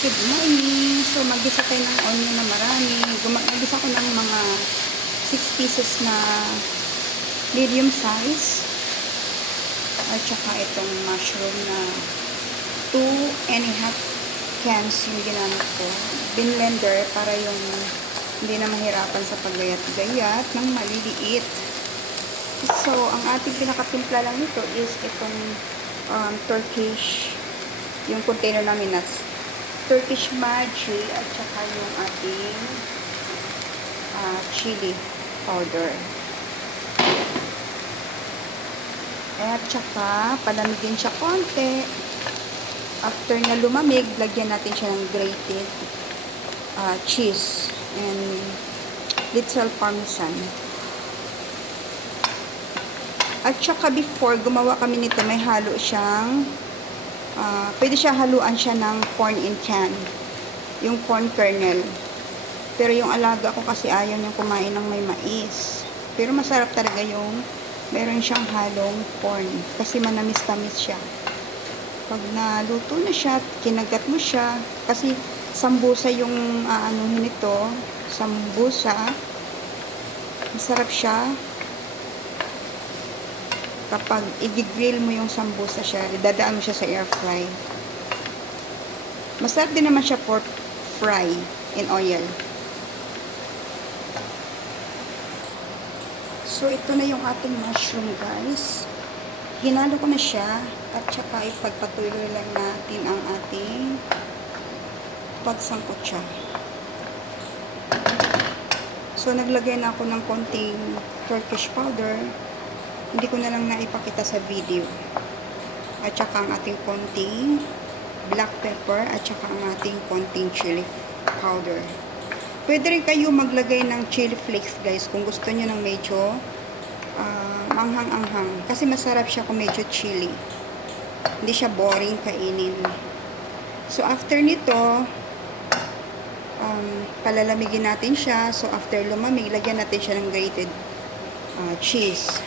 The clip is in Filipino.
Good morning! So, mag-gisa tayo ng onion na marami. Mag-gisa ko ng mga 6 pieces na medium size. At saka itong mushroom na 2½ cans yung ginamit ko. Binlender para yung hindi na mahirapan sa paggayat-gayat ng maliliit. So, ang ating pinakatimpla lang nito is itong Turkish, yung container namin na Turkish Magic at saka yung ating chili powder. At saka palamigin siya konti. After na lumamig, lagyan natin siya ng grated cheese and little parmesan. At saka before gumawa kami nito, may halo siyang pwede siya haluan siya ng corn in can, yung corn kernel. Pero yung alaga ko kasi ayaw niyang kumain ng may mais. Pero masarap talaga yung meron siyang halong corn kasi manamis-tamis siya. Pag naluto na siya, kinagat mo siya kasi sambusa yung anuhin nito, sambusa. Masarap siya kapag i-grill mo yung sambusa siya, dadaan mo siya sa air fry. Masarap din naman siya for fry in oil. So, ito na yung ating mushroom, guys. Hinalo ko na siya at saka ipagpatuloy lang natin ang ating pagsangkot siya. So, naglagay na ako ng konting Turkish powder. Hindi ko na lang naipakita sa video. At saka ang ating konting black pepper at saka ang ating konting chili powder. Pwede rin kayo maglagay ng chili flakes, guys, kung gusto niyo ng medyo manghang-anghang. Kasi masarap siya kung medyo chili. Hindi siya boring kainin. So, after nito, palalamigin natin siya. So, after lumamig, lagyan natin siya ng grated cheese.